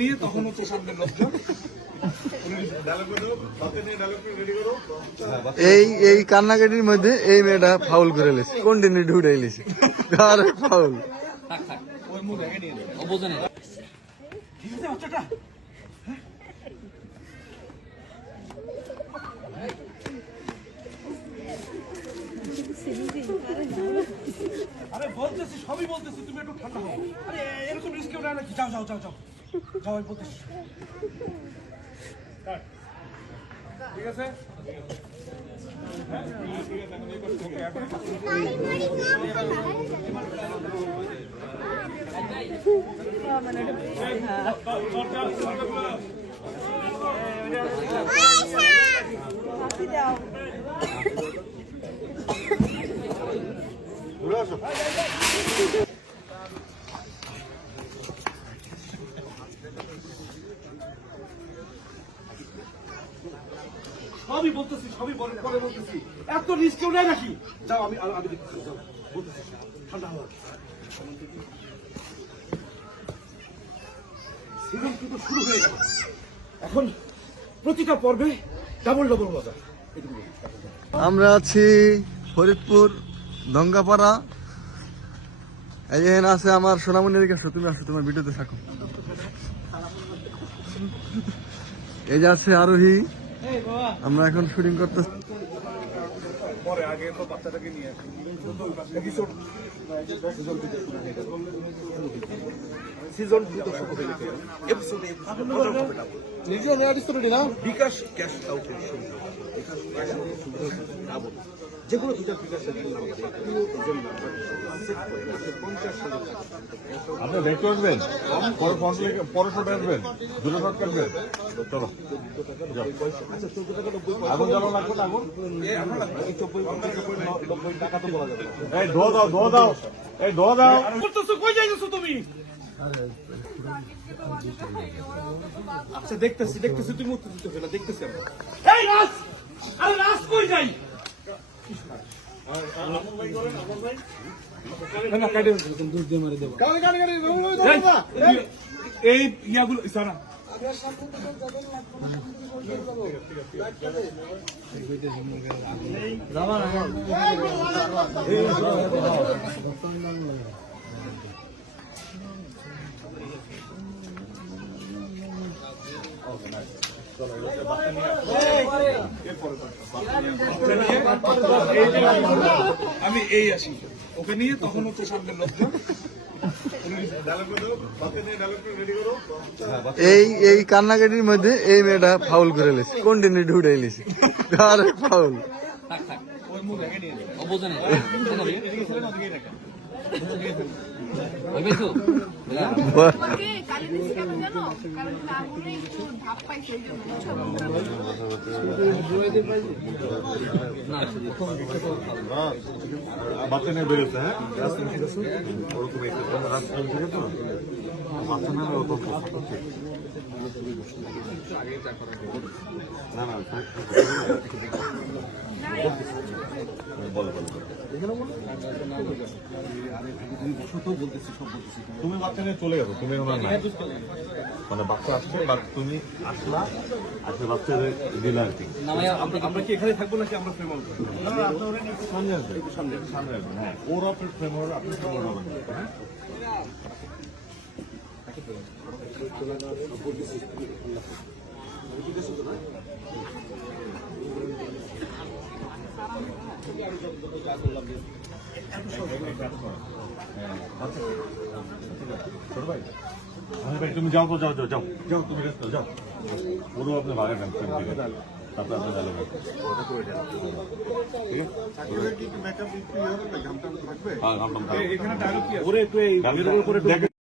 নিয়ে তখন হচ্ছে সামনে লোকজন এই কান্নাকাটির মধ্যে এই মেয়েটা ফাউল করে লেছে কন্টিনিউ ঢুড়াই লেছে ফাউল ওই মুখ ভেঙে নিয়ে নেবে অবজনে ঠিক আছে বাচ্চাটা আরে বলতেছি সবই বলতেছি তুমি একটু ঠান্ডা হও আরে এরকম রিস্ক কেউ নেয় নাকি যাও যাও যাও যাও যাও আমি বলতেছি ঠিক আছে সবই বলতেছি সবই পরে বলতেছি এত রিস্ক কেউ নেয় নাকি যাও আমি দেখতেছি যাও বলতেছি ঠান্ডা হওয়া সিজন কিন্তু শুরু হয়ে গেল এখন প্রতিটা পর্বে ডাবল ডাবল মজা আমরা আছি ফরিদপুর দঙ্গাপাড়া। এই এখানে আছে আমার সোনামণির কাছে, তুমি আসো তোমার ভিডিওতে থাকো। এই যে আছে আরোহী, আমরা এখন শুটিং করতেছি। পরে আগে তো বাচ্চাটাকে নিয়ে সিজন 2 দর্শক হয়ে গেছে এপিসোডে নিজে নেওয়ার স্টোরি না বিকাশ ক্যাশ আউটের সুবিধা যেগুলো দুটো বিকাশ আপনি দেখতে আসবেন পরে পরে শট আসবেন দুটো শট কাটবেন চলো আগুন জ্বালানো লাগবে না আগুন 90 টাকা তো বলা যাবে এই ধোয়া দাও এই ধোয়া দাও কই যাইছো তুমি আচ্ছা দেখতেছি তুমি উত্তর দিতে হবে না দেখতেছি আমরা এই রাজ আরে রাজ কই যাই না কাটে দুধ দিয়ে মারি দেব এই ইয়াগুলো সারা আমি এই আসি ওকে নিয়ে তখন হচ্ছে সামনে লোকজন এই কান্নাকাটির মধ্যে এই মেয়েটা ফাউল করে লেছে কন্টিনিউ ঢুড়াই লেছে ফাউল ওই মুখ ভেঙে নিয়ে নেবে অবজনে বাচ্চা নিয়ে বেরোচ্ছে হ্যাঁ ওরকম রাস্তার দিকে তো বাচ্চা নেই ওরকম না তুমি বাচ্চা নিয়ে চলে গেছো, তুমি ওনার না মানে বাচ্চা আসছে বা তুমি আসলা আসলে বাচ্চা দিলে আর কি। আমরা কি এখানে থাকবো নাকি আমরা ফ্রেম আউট সামনে আসবে সামনে আসবে হ্যাঁ ওরা ফ্রেম হবে আপনি ফ্রেম হবেন হ্যাঁ তুমি যাও তো যাও তুমি যাও পুরো আপনি ভাগে নেন তারপরে আপনি এখানে